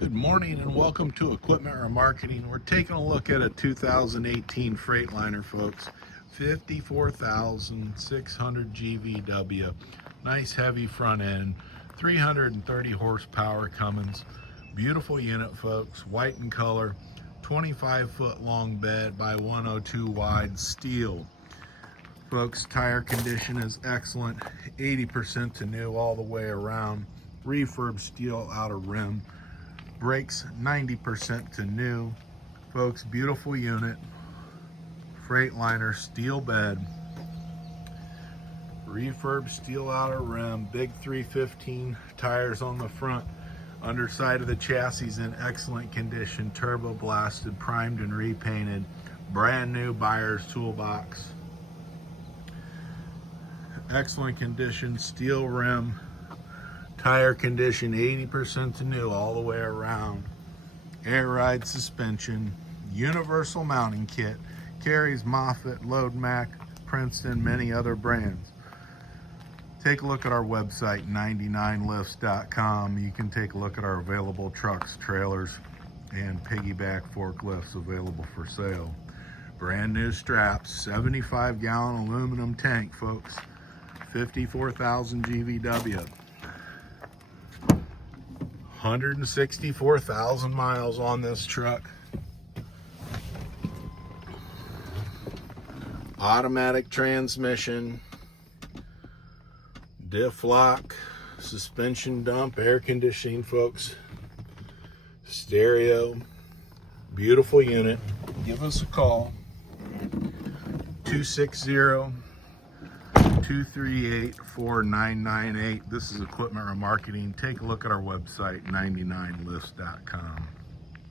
Good morning and welcome to Equipment Remarketing. We're taking a look at a 2018 Freightliner, folks. 54,600 GVW. Nice heavy front end, 330 horsepower Cummins. Beautiful unit, folks. White in color, 25-foot long bed by 102 wide steel. Folks, tire condition is excellent. 80% to new all the way around. Refurb steel outer rim. Brakes 90% to new. Folks, beautiful unit. Freightliner steel bed. Refurb steel outer rim. Big 315 tires on the front. Underside of the chassis is in excellent condition. Turbo blasted, primed and repainted. Brand new buyer's toolbox. Excellent condition. Steel rim. Tire condition 80% to new all the way around. Air ride suspension. Universal mounting kit. Carries Moffett, Load Mac, Princeton, many other brands. Take a look at our website, 99lifts.com. You can take a look at our available trucks, trailers, and piggyback forklifts available for sale. Brand new straps, 75-gallon aluminum tank, folks. 54,000 GVW. 164,000 miles on this truck. Automatic transmission, diff lock, suspension dump, air conditioning, folks. Stereo, beautiful unit. Give us a call, 260-238-4998. This is Equipment Remarketing. Take a look at our website, 99lifts.com.